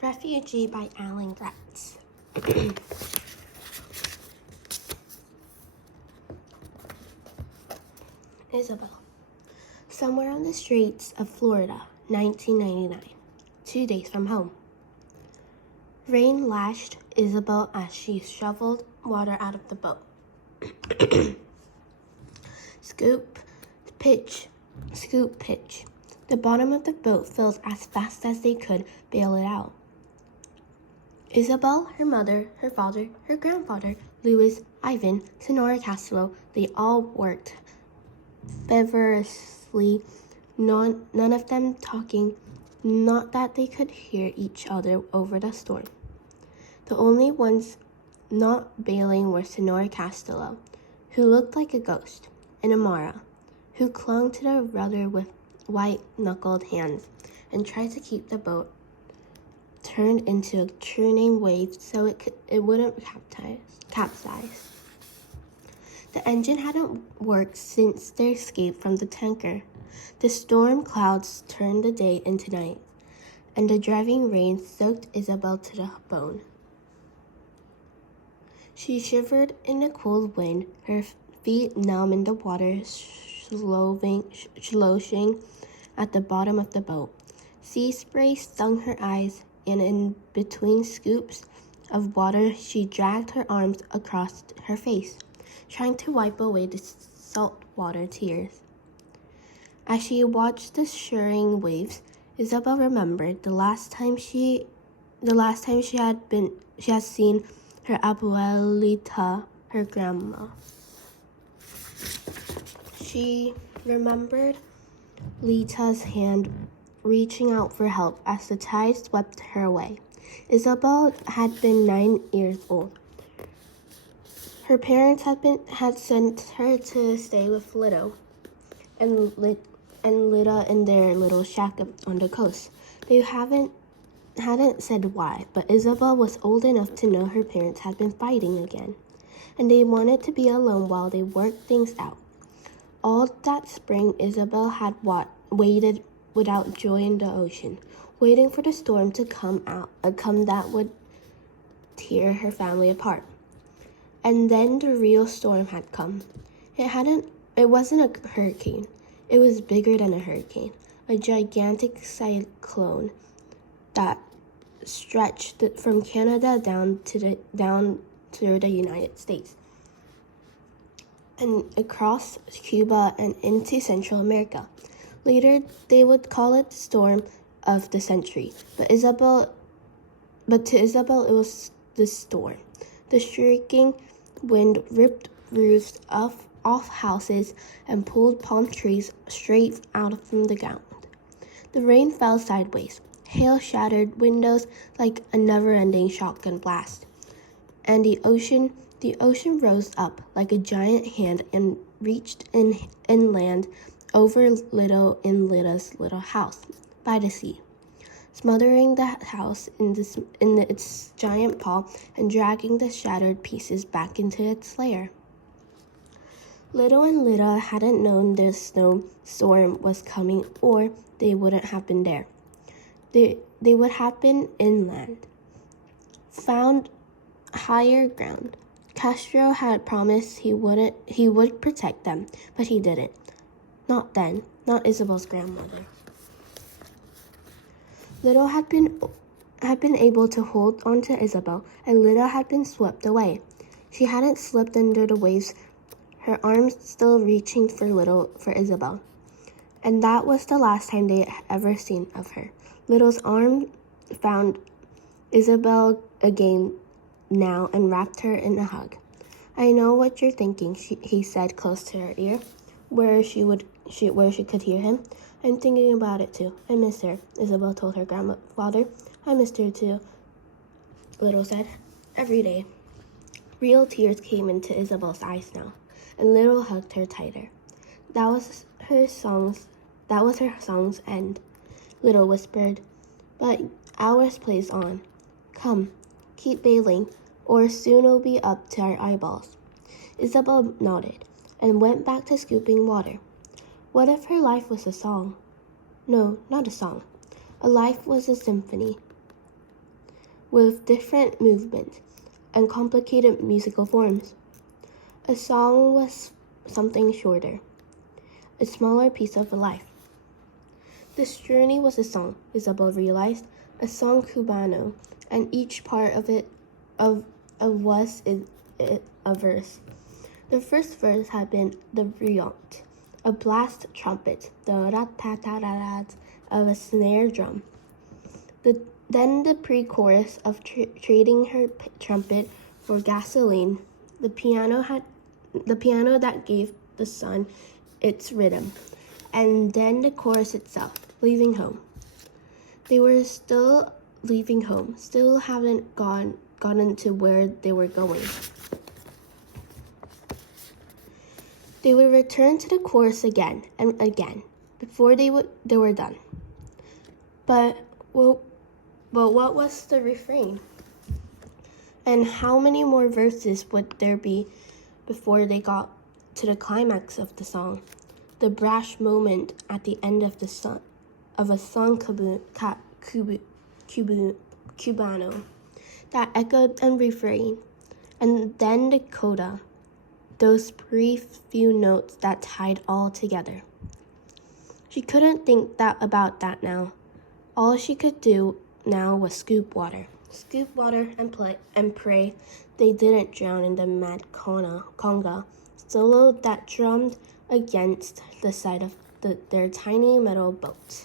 Refugee by Gratz. Isabel. Somewhere on the streets of Florida, 1999, 2 days from home. Rain lashed Isabel as she shoveled water out of the boat. Scoop, pitch. The bottom of the boat filled as fast as they could bail it out. Isabel, her mother, her father, her grandfather, Louis, Ivan, Sonora Castro, they all worked feverishly, none of them talking, not that they could hear each other over the storm. The only ones not bailing were Sonora Castro, who looked like a ghost, and Amara, who clung to the rudder with white-knuckled hands and tried to keep the boat turned into a churning wave so it wouldn't capsize. The engine hadn't worked since their escape from the tanker. The storm clouds turned the day into night, and the driving rain soaked Isabel to the bone. She shivered in the cold wind, her feet numb in the water sloshing at the bottom of the boat. Sea spray stung her eyes, and in between scoops of water, she dragged her arms across her face, trying to wipe away the salt water tears. As she watched the shirring waves, Isabel remembered the last time she had seen her abuelita, her grandma. She remembered Lita's hand reaching out for help as the tide swept her away. Isabel had been 9 years old. Her parents had sent her to stay with Lito and Lita in their little shack on the coast. They hadn't said why, but Isabel was old enough to know her parents had been fighting again, and they wanted to be alone while they worked things out. All that spring, Isabel had waited without joy in the ocean, waiting for the storm to come that would tear her family apart. And then the real storm had come. It wasn't a hurricane. It was bigger than a hurricane, a gigantic cyclone that stretched from Canada down to the United States and across Cuba and into Central America. Later, they would call it the storm of the century, but to Isabel, it was the storm. The shrieking wind ripped roofs off houses and pulled palm trees straight out from the ground. The rain fell sideways. Hail shattered windows like a never-ending shotgun blast, and the ocean rose up like a giant hand and reached inland over Lita's little house by the sea, smothering the house in its giant paw and dragging the shattered pieces back into its lair. Lito and Lita hadn't known the snowstorm was coming, or they wouldn't have been there. They would have been inland, found higher ground. Castro had promised he would protect them, but he didn't. Not then, not Isabel's grandmother. Lito had been able to hold on to Isabel, and Lita had been swept away. She hadn't slipped under the waves, her arms still reaching for Isabel. And that was the last time they had ever seen of her. Lito's arm found Isabel again now and wrapped her in a hug. "I know what you're thinking," he said close to her ear, where she could hear him. "I'm thinking about it too. I miss her," Isabel told her grandfather. "I missed her too," Lito said. "Every day." Real tears came into Isabel's eyes now, and Lito hugged her tighter. That was her song's end, Lito whispered. "But ours plays on. Come, keep bailing, or soon it'll be up to our eyeballs." Isabel nodded and went back to scooping water. What if her life was a song? No, not a song. A life was a symphony. with different movements and complicated musical forms. A song was something shorter, a smaller piece of life. This journey was a song, Isabel realized, a song cubano, and each part of it was a verse. The first verse had been the riant, a blast trumpet, the rat-tat-tat-tat of a snare drum. Then the pre-chorus of trading her trumpet for gasoline, the piano that gave the sun its rhythm, and then the chorus itself, leaving home. They were still leaving home, still haven't gotten to where they were going. They would return to the chorus again and again before they were done. But what was the refrain? And how many more verses would there be before they got to the climax of the song? The brash moment at the end of a song cubano that echoed and refrained, and then the coda, those brief few notes that tied all together. She couldn't think about that now. All she could do now was scoop water and pray they didn't drown in the mad conga solo that drummed against the side of their tiny metal boat.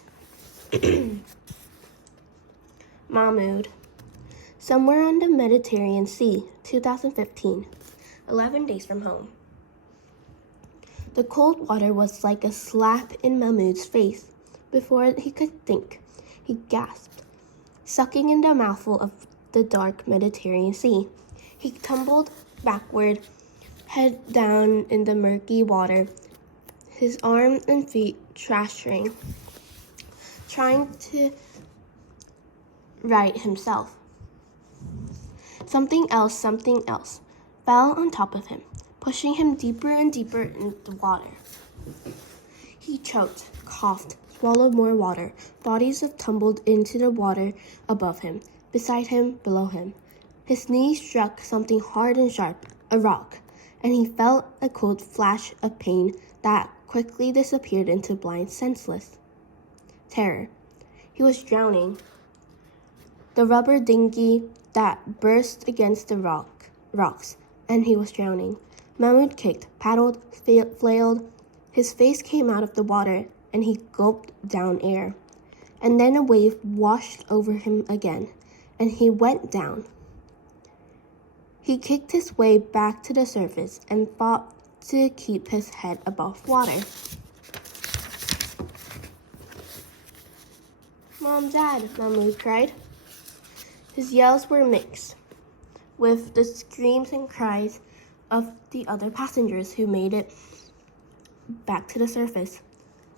Mahmoud. Somewhere on the Mediterranean Sea, 2015, 11 days from home. The cold water was like a slap in Mahmoud's face. Before he could think, he gasped, sucking in the mouthful of the dark Mediterranean Sea. He tumbled backward, head down in the murky water, his arms and feet thrashing, trying to right himself. Something else fell on top of him, pushing him deeper and deeper into the water. He choked, coughed, swallowed more water. Bodies tumbled into the water above him, beside him, below him. His knee struck something hard and sharp, a rock, and he felt a cold flash of pain that quickly disappeared into blind, senseless terror. He was drowning. The rubber dinghy that burst against the rocks, and he was drowning. Mahmoud kicked, paddled, flailed. His face came out of the water, and he gulped down air. And then a wave washed over him again, and he went down. He kicked his way back to the surface and fought to keep his head above water. "Mom, Dad," Mahmoud cried. His yells were mixed with the screams and cries of the other passengers who made it back to the surface.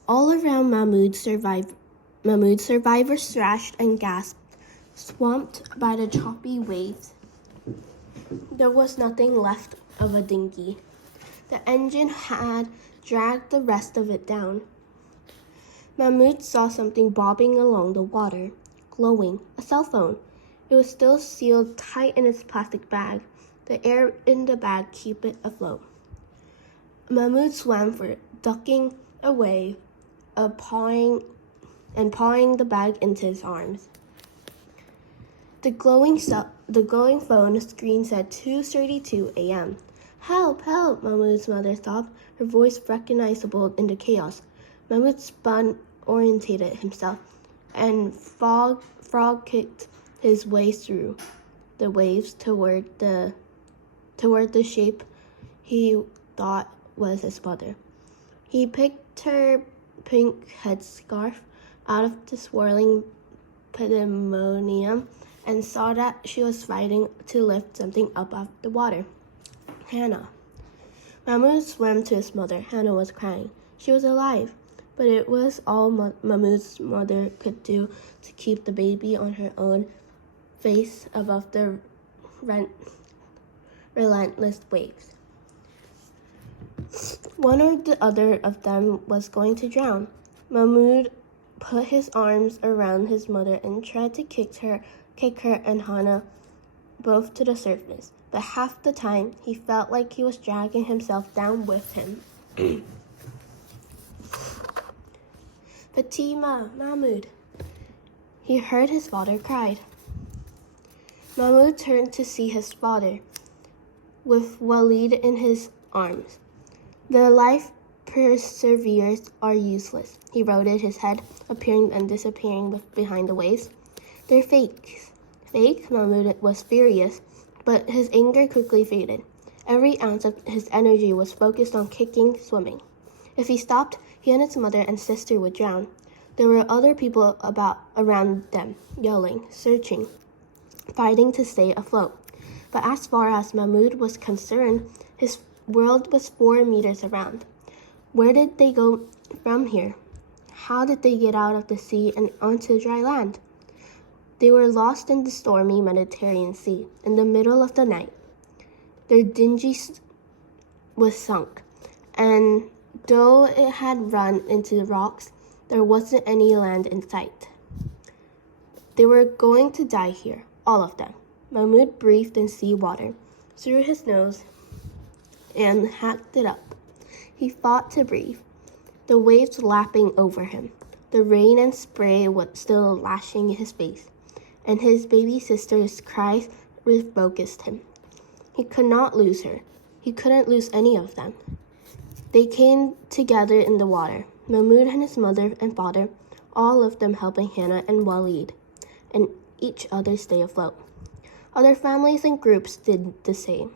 All around Mahmoud's survivors thrashed and gasped, swamped by the choppy waves. There was nothing left of a dinghy. The engine had dragged the rest of it down. Mahmoud saw something bobbing along the water, glowing, a cell phone. It was still sealed tight in its plastic bag. The air in the bag kept it afloat. Mahmoud swam for it, ducking away, pawing the bag into his arms. The glowing phone screen said 2:32 a.m. "Help, help," Mahmoud's mother sobbed, her voice recognizable in the chaos. Mahmoud spun, orientated himself, and frog-kicked his way through the waves toward the shape he thought was his mother. He picked her pink headscarf out of the swirling pandemonium and saw that she was fighting to lift something up out of the water. Hannah. Mahmoud swam to his mother. Hannah was crying. She was alive, but it was all Mahmoud's mother could do to keep the baby on her own face above the relentless waves. One or the other of them was going to drown. Mahmoud put his arms around his mother and tried to kick her and Hannah both to the surface. But half the time, he felt like he was dragging himself down with him. Fatima, Mahmoud, he heard his father cried. Mahmoud turned to see his father, with Walid in his arms. "The life preservers are useless," he rolled his head, appearing and disappearing behind the waves. "They're fakes." Fake? Mahmoud was furious, but his anger quickly faded. Every ounce of his energy was focused on kicking, swimming. If he stopped, he and his mother and sister would drown. There were other people around them, yelling, searching, fighting to stay afloat. But as far as Mahmoud was concerned, his world was 4 meters around. Where did they go from here? How did they get out of the sea and onto dry land? They were lost in the stormy Mediterranean Sea in the middle of the night. Their dinghy was sunk, and though it had run into the rocks, there wasn't any land in sight. They were going to die here, all of them. Mahmoud breathed in sea-water through his nose and hacked it up. He fought to breathe, the waves lapping over him. The rain and spray was still lashing his face, and his baby sister's cries refocused him. He could not lose her. He couldn't lose any of them. They came together in the water, Mahmoud and his mother and father, all of them helping Hannah and Walid, and each other stay afloat. Other families and groups did the same,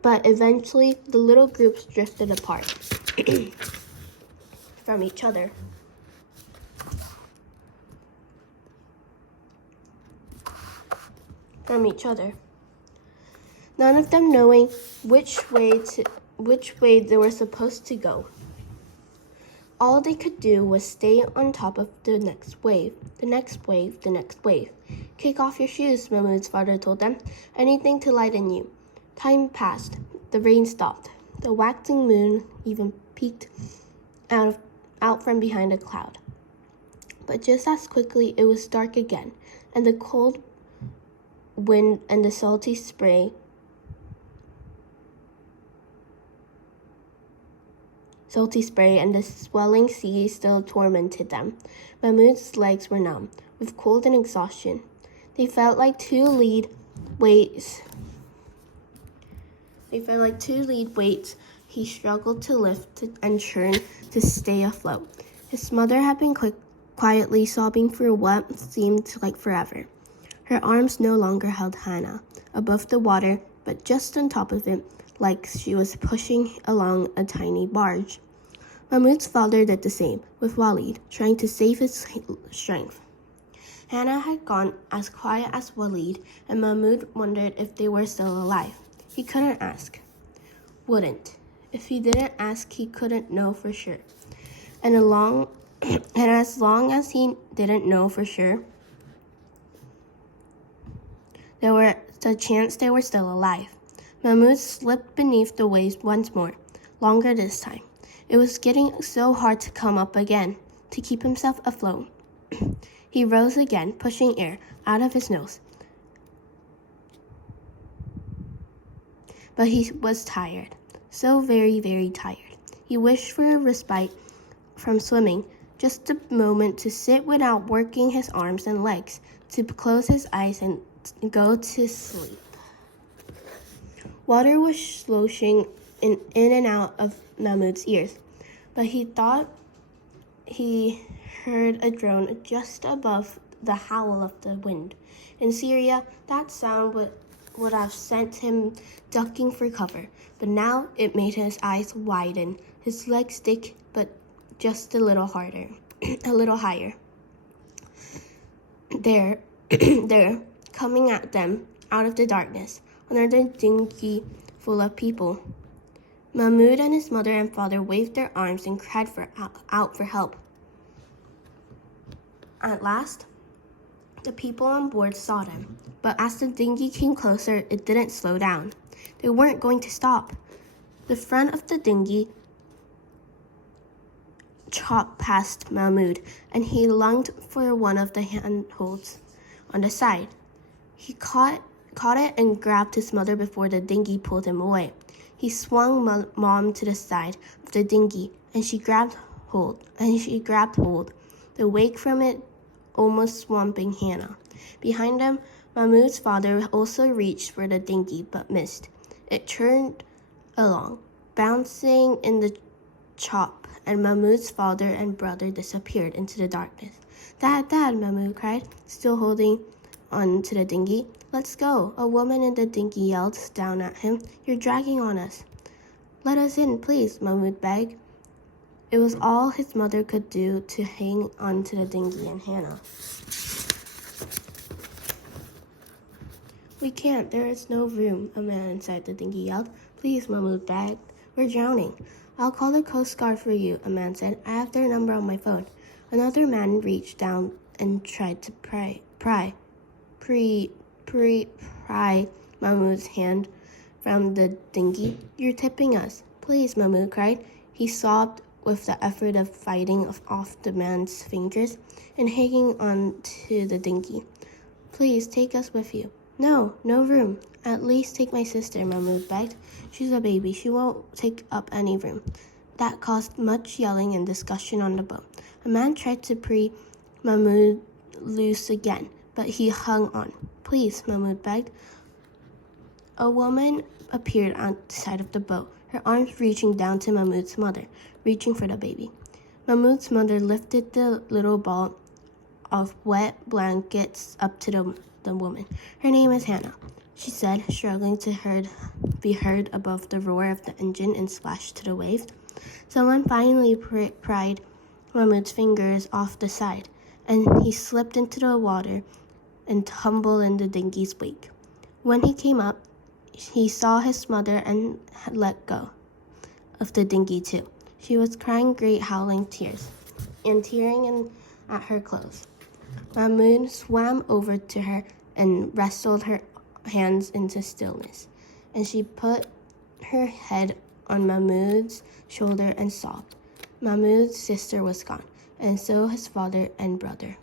but eventually the little groups drifted apart from each other. None of them knowing which way they were supposed to go. All they could do was stay on top of the next wave, the next wave, the next wave. "Kick off your shoes," Mahmoud's father told them. "Anything to lighten you." Time passed. The rain stopped. The waxing moon even peeked out from behind a cloud. But just as quickly it was dark again, and the cold wind and the salty spray and the swelling sea still tormented them. Mahmoud's legs were numb with cold and exhaustion. They felt like two lead weights. He struggled to lift and turn to stay afloat. His mother had been quietly sobbing for what seemed like forever. Her arms no longer held Hannah above the water, but just on top of it, like she was pushing along a tiny barge. Mahmoud's father did the same, with Walid, trying to save his strength. Hannah had gone as quiet as Walid, and Mahmoud wondered if they were still alive. He couldn't ask. Wouldn't. If he didn't ask, he couldn't know for sure. And as long as he didn't know for sure, there was a chance they were still alive. Mahmoud slipped beneath the waves once more, longer this time. It was getting so hard to come up again, to keep himself afloat. He rose again, pushing air out of his nose. But he was tired, so very, very tired. He wished for a respite from swimming, just a moment to sit without working his arms and legs, to close his eyes and go to sleep. Water was sloshing in and out of Mahmoud's ears, but he thought he heard a drone just above the howl of the wind. In Syria, that sound would have sent him ducking for cover, but now it made his eyes widen, his legs stick, but just a little harder, a little higher. There, coming at them out of the darkness, another dinghy full of people. Mahmoud and his mother and father waved their arms and cried out for help. At last, the people on board saw them, but as the dinghy came closer, it didn't slow down. They weren't going to stop. The front of the dinghy chop past Mahmoud, and he lunged for one of the handholds on the side. He caught it and grabbed his mother before the dinghy pulled him away. He swung Mom to the side of the dinghy, and she grabbed hold. The wake from it almost swamping Hannah. Behind them, Mahmoud's father also reached for the dinghy but missed. It churned along, bouncing in the chop, and Mahmoud's father and brother disappeared into the darkness. Dad, Dad, Mahmoud cried, still holding on to the dinghy. Let's go, a woman in the dinghy yelled down at him. You're dragging on us. Let us in, please, Mahmoud begged. It was all his mother could do to hang on to the dinghy and Hannah. We can't, there is no room, a man inside the dinghy yelled. Please, Mahmoud begged. We're drowning. I'll call the Coast Guard for you, a man said. I have their number on my phone. Another man reached down and tried to pry Mahmoud's hand from the dinghy. You're tipping us. Please, Mahmoud cried. He sobbed with the effort of fighting off the man's fingers and hanging on to the dinghy. Please, take us with you. No room. At least take my sister, Mahmoud begged. She's a baby. She won't take up any room. That caused much yelling and discussion on the boat. A man tried to pry Mahmoud loose again, but he hung on. Please, Mahmoud begged. A woman appeared outside of the boat, her arms reaching down to Mahmoud's mother, reaching for the baby. Mahmoud's mother lifted the little ball of wet blankets up to the woman. Her name is Hannah, she said, struggling to be heard above the roar of the engine and splash to the waves. Someone finally pried Mahmoud's fingers off the side, and he slipped into the water and tumbled in the dinghy's wake. When he came up, he saw his mother and had let go of the dinghy too. She was crying great howling tears and tearing at her clothes. Mahmoud swam over to her and wrestled her hands into stillness, and she put her head on Mahmoud's shoulder and sobbed. Mahmoud's sister was gone, and so his father and brother.